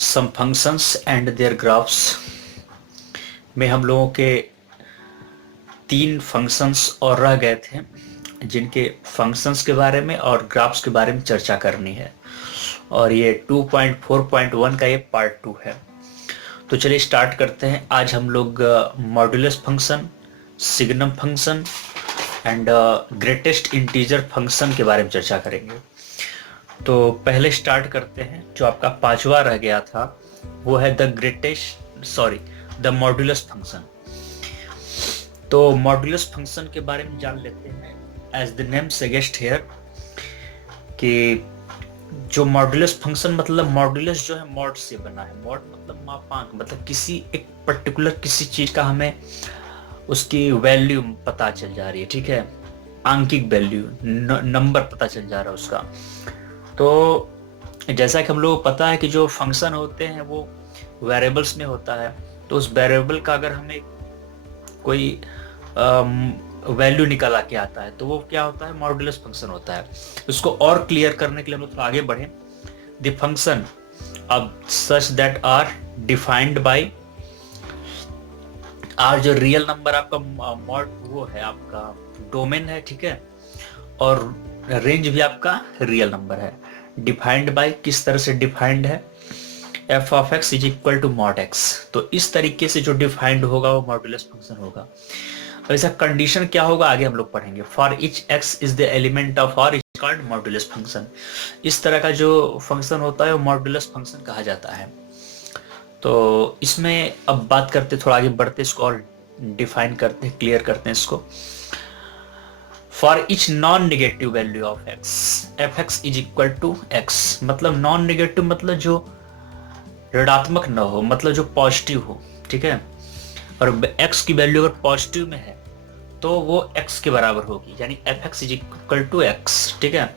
Some functions and their graphs में हम लोगों के 3 फंक्शंस और रह गए थे, जिनके फंक्शंस के बारे में और ग्राफ्स के बारे में चर्चा करनी है। और ये 2.4.1 का ये पार्ट 2 है। तो चलिए स्टार्ट करते हैं। आज हम लोग modulus function, signum function and greatest integer function के बारे में चर्चा करेंगे। तो पहले स्टार्ट करते हैं, जो आपका 5वां रह गया था वो है द मॉड्यूलस फंक्शन। तो मॉड्यूलस फंक्शन के बारे में जान लेते हैं। As the name suggest here कि जो मॉड्यूलस फंक्शन, मतलब मॉड्यूलस जो है मॉड से बना है। मॉड मतलब मापांक, मतलब किसी एक पर्टिकुलर किसी चीज का हमें उसकी वैल्यू पता चल जा रही है, ठीक है, आंकिक वैल्यू, नंबर पता चल जा रहा है उसका। तो जैसा कि हम लोगों को पता है कि जो फंक्शन होते हैं वो वेरिएबल्स में होता है। तो उस वेरिएबल का अगर हमें कोई वैल्यू निकल के आता है तो वो क्या होता है, मॉड्यूलस फंक्शन होता है। उसको और क्लियर करने के लिए हम लोग थोड़ा आगे बढ़े। द फंक्शन अब such that are defined by R, जो रियल नंबर आपका मॉड वो है, आपका डोमेन है, ठीक है, और रेंज भी आपका रियल नंबर है। डिफाइंड बाय किस तरह से डिफाइंड है, f of x is equal to mod x. तो इस तरीके से जो डिफाइंड होगा वो मॉड्यूलस फंक्शन होगा। अब इसका कंडीशन क्या होगा आगे हम लोग पढ़ेंगे। For each x is the element of R is called modulus function. इस तरह का जो फंक्शन होता है वो मॉड्यूलस फंक्शन कहा जाता है। तो इसमें अब बात करते, थोड़ा आगे बढ़ते, इसको और डिफाइन करते हैं, क्लियर करते हैं इसको। For each non negative value of x, f x is equal to x. मतलब नॉन नेगेटिव मतलब जो ऋणात्मक न हो, मतलब जो पॉजिटिव हो, ठीक है। और x की वैल्यू अगर पॉजिटिव में है तो वो x के बराबर होगी, यानी f x is equal to x, ठीक है।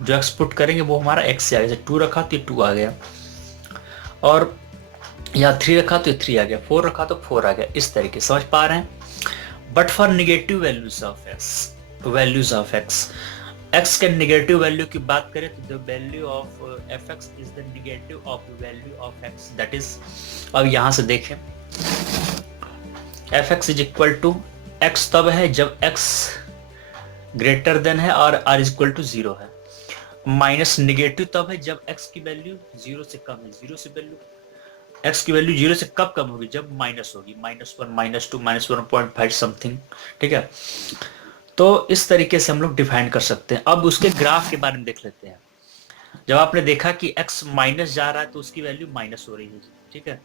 जो x पुट करेंगे वो हमारा x से आ गया। जैसे 2 रखा तो 2 आ गया, और यहाँ 3 रखा तो 3 आ गया, 4 रखा तो 4 आ गया। इस तरीके समझ पा रहे हैं। But for negative values of x के नेगेटिव वैल्यू की बात करें तो the value of f x is the negative of value of x, that is. अब यहां से देखें, f x is equal to x तब है जब x ग्रेटर देन है और r इज इक्वल टू 0 है। माइनस नेगेटिव तब है जब x की वैल्यू 0 से कम है। x की वैल्यू 0 से कब कम होगी, जब माइनस होगी, -1, -2, -1.5 समथिंग, ठीक है। तो इस तरीके से हम लोग डिफाइन कर सकते हैं। अब उसके ग्राफ के बारे में देख लेते हैं। जब आपने देखा कि x माइनस जा रहा है तो उसकी वैल्यू माइनस हो रही है, ठीक है।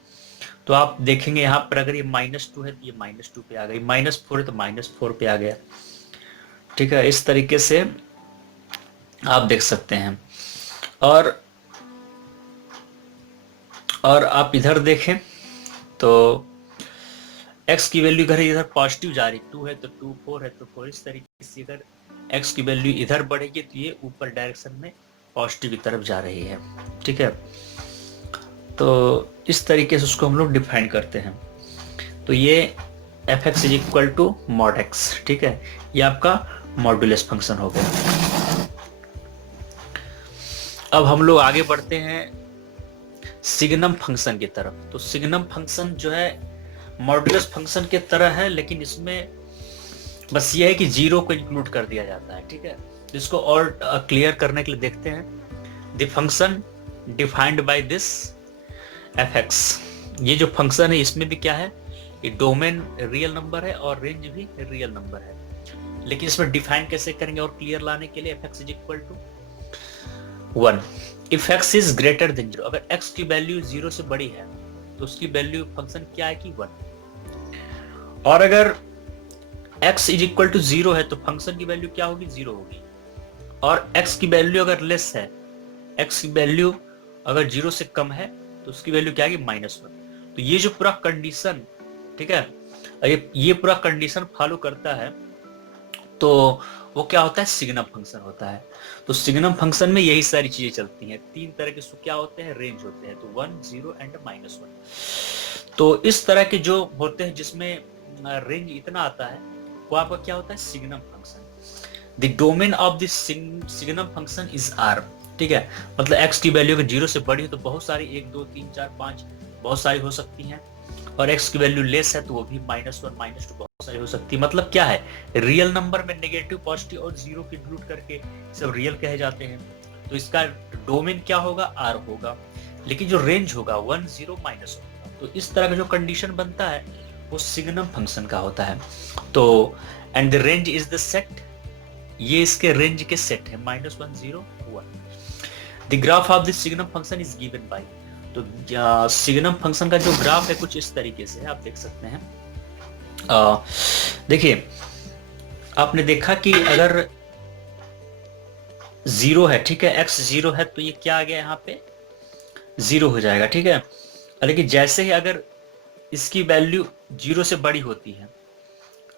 तो आप देखेंगे यहाँ पर अगर ये -2 है तो ये -2 पे आ गई, -4 है तो -4 पे आ गया, ठीक है। इस तरीके से आप देख सकते हैं। और आप इधर देखें तो x की वैल्यू अगर इधर पॉजिटिव जा रही, 2 है तो 2, 4 है तो 4। इस तरीके से अगर x की वैल्यू इधर बढ़ेगी तो ये ऊपर डायरेक्शन में पॉजिटिव की तरफ जा रही है, ठीक है। तो इस तरीके से उसको हम लोग डिफाइन करते हैं। तो ये f x is equal to mod x, ठीक है। ये आपका मॉड्यूलस फंक्शन हो गया। अब हम लोग आगे बढ़ते हैं सिग्नम फंक्शन की तरफ। तो सिग्नम फंक्शन जो है मॉड्यूलस फंक्शन के तरह है, लेकिन इसमें बस ये है कि 0 को इंक्लूड कर दिया जाता है, ठीक है। इसको और क्लियर करने के लिए देखते हैं। The function defined by this F x. ये जो फंक्शन है इसमें भी क्या है, ये डोमेन रियल नंबर है और रेंज भी रियल नंबर है। लेकिन इसमें डिफाइन कैसे करेंगे और क्लियर लाने के लिए, f x is equal to 1 if x is greater than 0। अगर x की वैल्यू 0 से बड़ी है तो उसकी वैल्यू फंक्शन क्या है कि 1। और अगर x इज इक्वल टू 0 है तो फंक्शन की वैल्यू क्या होगी, 0 होगी। और x की वैल्यू अगर लेस है, x की वैल्यू अगर 0 से कम है तो उसकी वैल्यू क्या आएगी, -1। तो ये जो पूरा कंडीशन, ठीक है, ये पूरा कंडीशन फॉलो करता है तो वो क्या होता है, सिग्नम फंक्शन होता है। तो सिग्नम फंक्शन में यही सारी चीजें चलती हैं। 3 तरह के क्या होते हैं, रेंज होते हैं, तो 1, 0 एंड -1। तो इस तरह के जो होते हैं जिसमें रेंज इतना आता है वो आपका क्या होता है, signum function. The domain of this signum function is R, ठीक है, मतलब x की वैल्यू अगर 0 से बड़ी हो तो बहुत सारी 1 2 3 4 5 बहुत सारी हो सकती हैं, और x की वैल्यू लेस है तो वो भी -1 -2 बहुत सारी हो सकती है। मतलब क्या है, रियल नंबर में नेगेटिव पॉजिटिव और जीरो के इंक्लूड करके सब रियल कहे जाते हैं। तो इसका डोमेन क्या होगा, r होगा, लेकिन जो रेंज होगा 1 0 -1 होगा। तो इस तरह का जो कंडीशन बनता है वो सिग्नम फंक्शन का होता है। तो and the range is the set, ये इसके रेंज के सेट है -1 0 1। The graph of the signum function is given by, तो सिग्नम फंक्शन का जो ग्राफ है कुछ इस तरीके से है, आप देख सकते हैं। देखिए, आपने देखा कि अगर 0 है, ठीक है, x 0 है तो ये क्या आ गया, यहाँ पे 0 हो जाएगा, ठीक है। लेकिन जैसे ही अगर इसकी वैल्यू 0 से बड़ी होती है,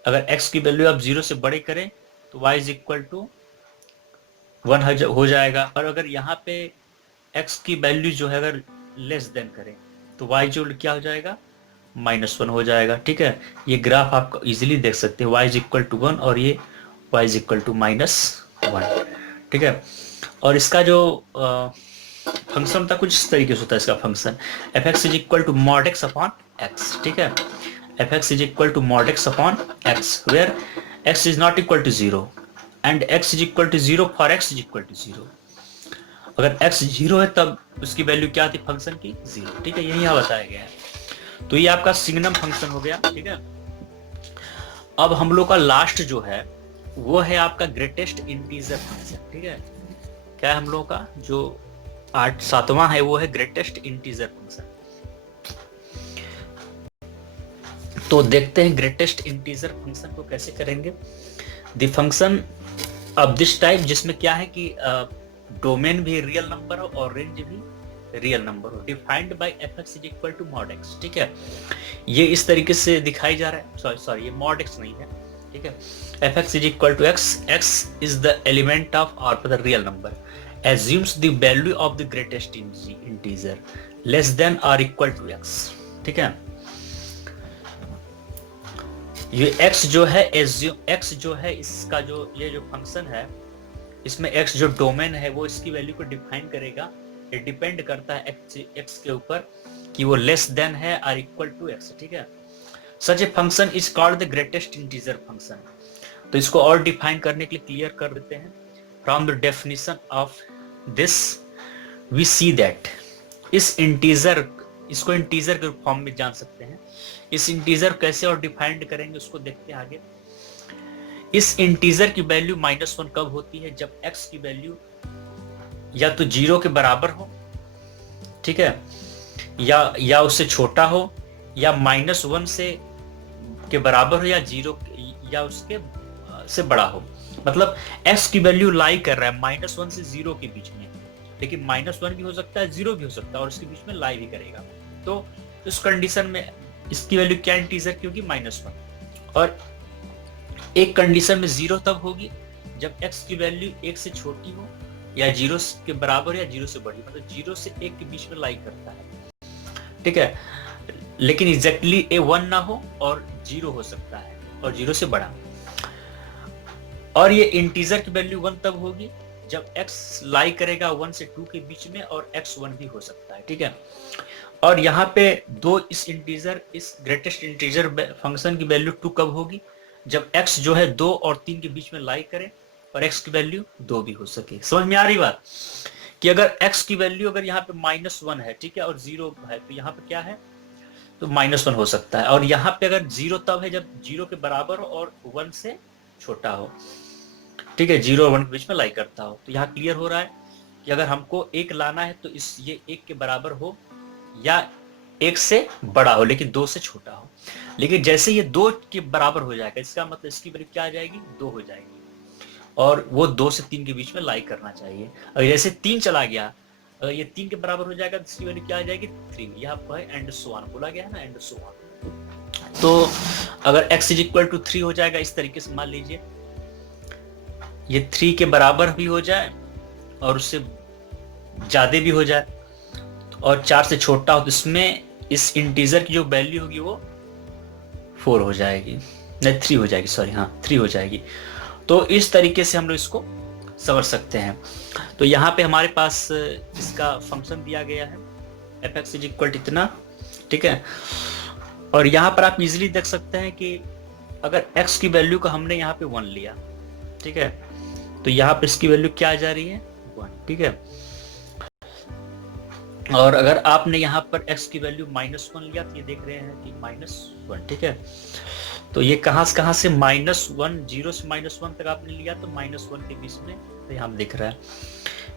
अगर x की वैल्यू आप 0 से बड़ी करें तो y इज इक्वल टू 1 हो जाएगा, और अगर यहाँ पे x की वैल्यू जो है अगर लेस देन करें तो y जो क्या हो जाएगा, -1 हो जाएगा, ठीक है। ये ग्राफ आप इजीली देख सकते हैं, y इज इक्वल टू 1 और ये y इज इक्वल टू -1, ठीक है। और इसका जो फंक्शन था कुछ इस तरीके से होता है, इसका function f(x) is equal to mod x upon x, ठीक है। f(x) is equal to mod x upon x where x is not equal to 0 and x is equal to 0 for x is equal to 0। अगर x 0 है तब उसकी value क्या थी function की, 0, ठीक है, यही यहाँ बताया गया है। तो ये आपका सिग्नम फंक्शन हो गया, ठीक है। अब हम लोग का लास्ट जो है वो है आपका ग्रेटेस्ट इंटीजर फंक्शन, ठीक है। क्या है हम लोग का जो 7वां है वो है ग्रेटेस्ट इंटीजर फंक्शन। तो देखते हैं ग्रेटेस्ट इंटीजर फंक्शन को कैसे करेंगे। The function of this type, जिसमें क्या है कि डोमेन भी रियल नंबर हो और रेंज भी रियल नंबर हो, defined by f(x) is equal to mod x, ठीक है। ये इस तरीके से दिखाई जा रहा है, सॉरी ये mod x नहीं है, ठीक है। f(x) is equal to x, x is the element of और the real number, assumes the value of the greatest integer less than or equal to x, ठीक है। ये x जो है x जो है इसका जो ये जो फंक्शन है इसमें x जो डोमेन है वो इसकी वैल्यू को डिफाइन करेगा। ये डिपेंड करता है x के ऊपर कि वो लेस देन है और इक्वल टू x, ठीक है। Such a function is called the greatest integer function. तो इसको और डिफाइन करने के लिए क्लियर कर देते हैं। From the definition of this we see that, is integer, इसको इंटीजर के फॉर्म में जान सकते हैं। इस इंटीजर कैसे और डिफाइंड करेंगे उसको देखते हैं आगे। इस इंटीजर की वैल्यू -1 कब होती है, जब x की वैल्यू या तो 0 के बराबर हो, ठीक है, या उससे छोटा हो, या -1 से के बराबर हो, या 0 या उसके से बड़ा हो। मतलब x की वैल्यू लाई कर रहा है -1 से 0 के बीच में, लेकिन -1 भी हो सकता है 0 भी हो सकता है और इसके बीच में लाई भी करेगा। तो इस कंडीशन में इसकी वैल्यू क्या इंटीजर की होगी, -1। और एक कंडीशन में 0 तब होगी जब x की वैल्यू 1 से छोटी हो, या 0 के बराबर, या 0 से बड़ी, मतलब 0 से 1 के बीच में लाई करता है, ठीक है। लेकिन एग्जैक्टली 1 ना हो और 0 हो सकता है और 0 से बड़ा। और ये इंटीजर की वैल्यू 1 तब होगी जब x लाई करेगा 1 से 2 के बीच में और x 1 भी हो सकता है, ठीक है। और यहाँ पे दो इस ग्रेटेस्ट इंटीजर फंक्शन की वैल्यू 2 कब होगी, जब x जो है 2 और 3 के बीच में लाई करे और x की वैल्यू 2 भी हो सके। समझ में आ रही बात कि अगर x की वैल्यू अगर यहाँ पे -1 है, ठीक है, और 0 है तो यहाँ पे क्या है, तो -1 हो सकता है। और यहाँ पे अगर 0 तब है जब 0 के बराबर हो और 1 से छोटा हो, ठीक है, 0 और 1 के बीच में लाई करता हो। तो यहाँ क्लियर हो रहा है कि अगर हमको 1 लाना है तो ये 1 के बराबर हो या 1 से बड़ा हो लेकिन 2 से छोटा हो। लेकिन जैसे ये 2 के बराबर हो जाएगा, इसका मतलब इसकी वैल्यू क्या आ जाएगी, 2 हो जाएगी, और वो 2 से 3 के बीच में लाई करना चाहिए। और जैसे 3 चला गया, ये 3 के बराबर हो जाएगा तो इसकी वैल्यू क्या आ जाएगी, 3। ये आपको है एंड सो ऑन बोला गया है ना, एंड सो ऑन। तो अगर x इज इक्वल टू 3 हो जाएगा इस तरीके से, मान लीजिए ये 3 के बराबर भी हो जाए और उससे ज्यादा भी हो जाए और 4 से छोटा हो, तो इसमें इस इंटीजर की जो वैल्यू होगी वो 4 हो जाएगी, नहीं 3 हो जाएगी, सॉरी, हाँ 3 हो जाएगी। तो इस तरीके से हम लोग इसको समझ सकते हैं। तो यहाँ पे हमारे पास इसका फंक्शन दिया गया है एफ एक्स इज इक्वल इतना, ठीक है। और यहाँ पर आप इजीली देख सकते हैं कि अगर x की वैल्यू को हमने यहाँ पे 1 लिया, ठीक है, तो यहाँ पे इसकी वैल्यू क्या आ जा रही है 1, ठीक है। और अगर आपने यहाँ पर x की वैल्यू -1 लिया तो ये देख रहे हैं कि -1, ठीक है। तो ये कहाँ से -1, 0 से -1 तक आपने लिया तो -1 के बीच में तो यहाँ दिख रहा है।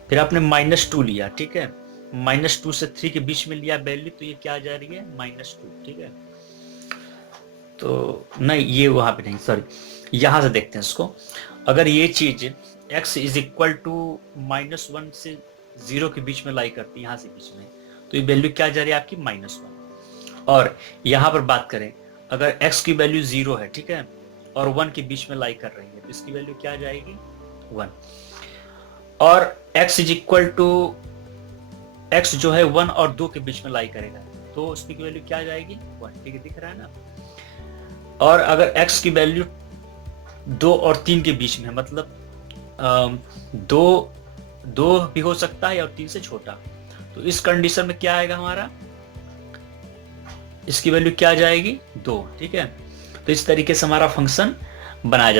फिर आपने -2 लिया, ठीक है, -2 से 3 के बीच में लिया वैल्यू, तो ये क्या आ जा रही है -2, ठीक है। तो नहीं, ये वहां पे नहीं, सॉरी, यहां से देखते हैं इसको। अगर ये चीज x इज इक्वल टू -1 से 0 के बीच में लाई करती है, यहाँ से बीच में, तो ये वैल्यू क्या जा रही है आपकी -1। और यहाँ पर बात करें अगर x की वैल्यू 0 है, ठीक है, और 1 के बीच में लाई कर रही है, तो इसकी वैल्यू क्या आ जाएगी 1। और x is equal to x जो है 1 और 2 के बीच में लाई करेगा, तो उसकी वैल्यू क्या आ जाएगी 1, ठीक है, दिख रहा है ना। और अगर x की वैल्यू 2 और 3 के बीच में, मतलब 2 भी हो सकता है और 3 से छोटा, तो इस कंडीशन में क्या आएगा हमारा, इसकी वैल्यू क्या आ जाएगी 2, ठीक है। तो इस तरीके से हमारा फंक्शन बनाया जाए।